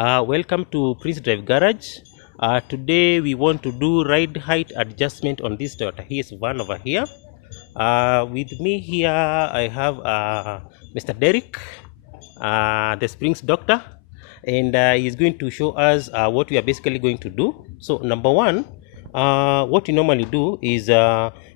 Welcome to Prince Drive Garage. Today we want to do ride height adjustment on this Toyota HIace van over here. With me here I have Mr. Derek, the Springs doctor, and he's going to show us what we are basically going to do. So number one, what we normally do is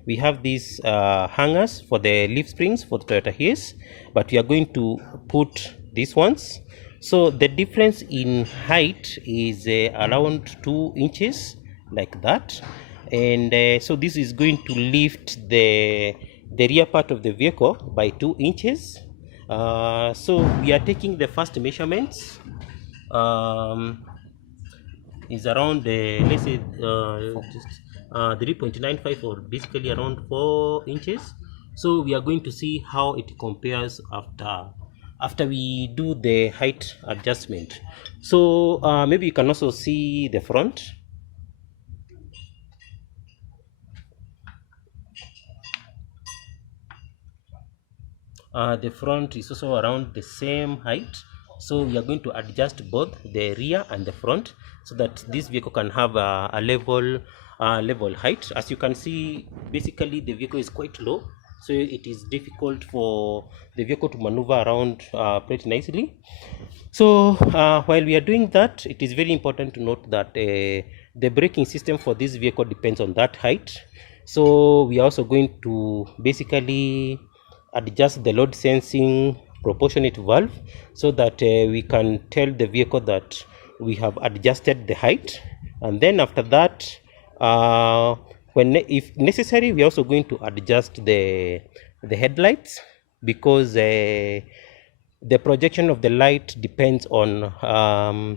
we have these hangers for the leaf springs for the Toyota HIace, but we are going to put these ones. So the difference in height is around 2 inches, like that, and so this is going to lift the rear part of the vehicle by 2 inches. So we are taking the first measurements. Is around let's say just 3.95, or basically around 4 inches. So we are going to see how it compares after we do the height adjustment. So maybe you can also see the front. The front is also around the same height, so we are going to adjust both the rear and the front so that this vehicle can have a level height. As you can see, basically the vehicle is quite low, so it is difficult for the vehicle to maneuver around pretty nicely. So while we are doing that, it is very important to note that the braking system for this vehicle depends on that height. So we are also going to basically adjust the load sensing proportionate valve so that we can tell the vehicle that we have adjusted the height. And then after that, if necessary, we are also going to adjust the headlights, because the projection of the light depends on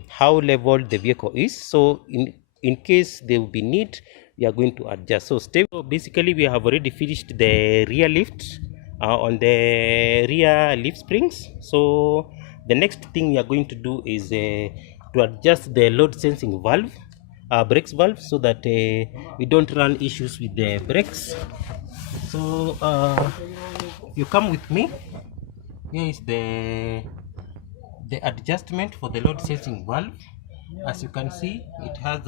how level the vehicle is. So in case there will be need, we are going to adjust. So basically we have already finished the rear lift on the rear leaf springs. So the next thing we are going to do is to adjust the load sensing valve, brakes valve, so that we don't run issues with the brakes. So you come with me. Here is the adjustment for the load sensing valve. As you can see, it has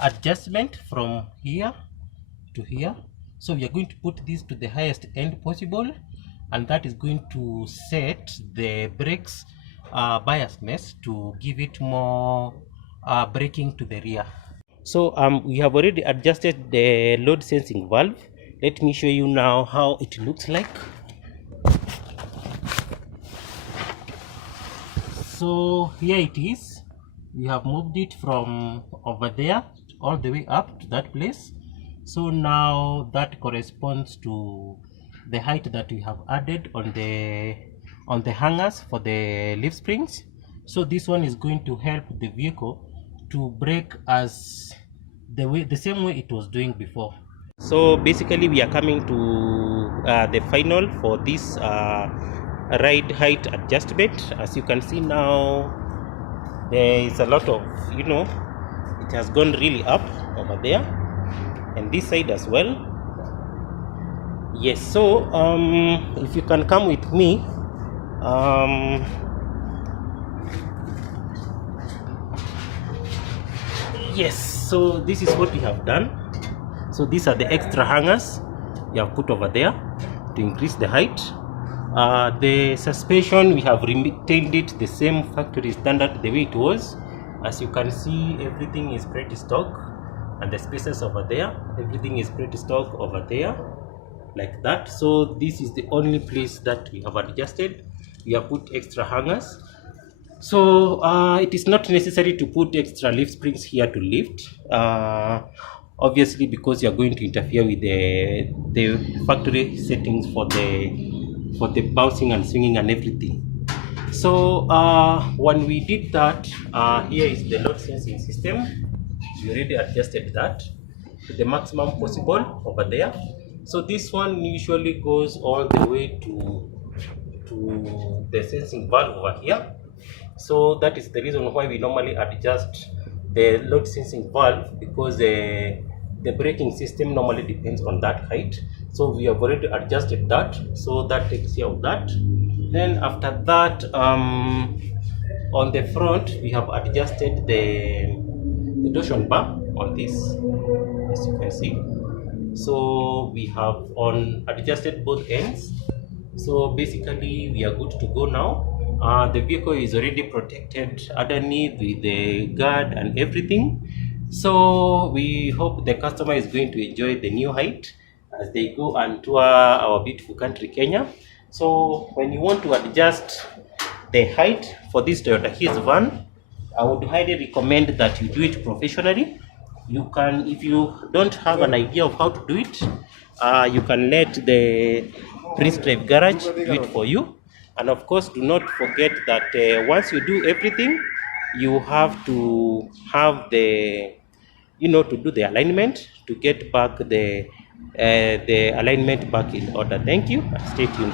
adjustment from here to here. So we are going to put this to the highest end possible, and that is going to set the brakes biasness to give it more braking to the rear. So we have already adjusted the load sensing valve. Let me show you now how it looks like. So here it is. We have moved it from over there all the way up to that place. So now that corresponds to the height that we have added on the hangers for the leaf springs. So this one is going to help the vehicle to brake as the same way it was doing before. So basically we are coming to the final for this ride height adjustment. As you can see now, there is a lot of, it has gone really up over there, and this side as well. Yes, so if you can come with me, yes, so this is what we have done. So these are the extra hangers we have put over there to increase the height. The suspension, we have retained it the same factory standard, the way it was. As you can see, everything is pretty stock, and the spaces over there, everything is pretty stock over there, like that. So this is the only place that we have adjusted. We have put extra hangers. So it is not necessary to put extra leaf springs here to lift, obviously, because you are going to interfere with the factory settings for the bouncing and swinging and everything. So when we did that, here is the load sensing system. We already adjusted that to the maximum possible over there. So this one usually goes all the way to the sensing valve over here. So that is the reason why we normally adjust the load sensing valve, because the braking system normally depends on that height. So we have already adjusted that, so that takes care of that. Then after that, On the front, we have adjusted the torsion bar on this, as you can see. So we have adjusted both ends. So basically we are good to go now. The vehicle is already protected underneath with the guard and everything. So we hope the customer is going to enjoy the new height as they go and tour our beautiful country, Kenya. So when you want to adjust the height for this Toyota HIace van, I would highly recommend that you do it professionally. You can, if you don't have an idea of how to do it, you can let the Prince Drive Garage do it for you. And of course, do not forget that once you do everything, you have to have the, to do the alignment to get back the alignment back in order. Thank you. Stay tuned.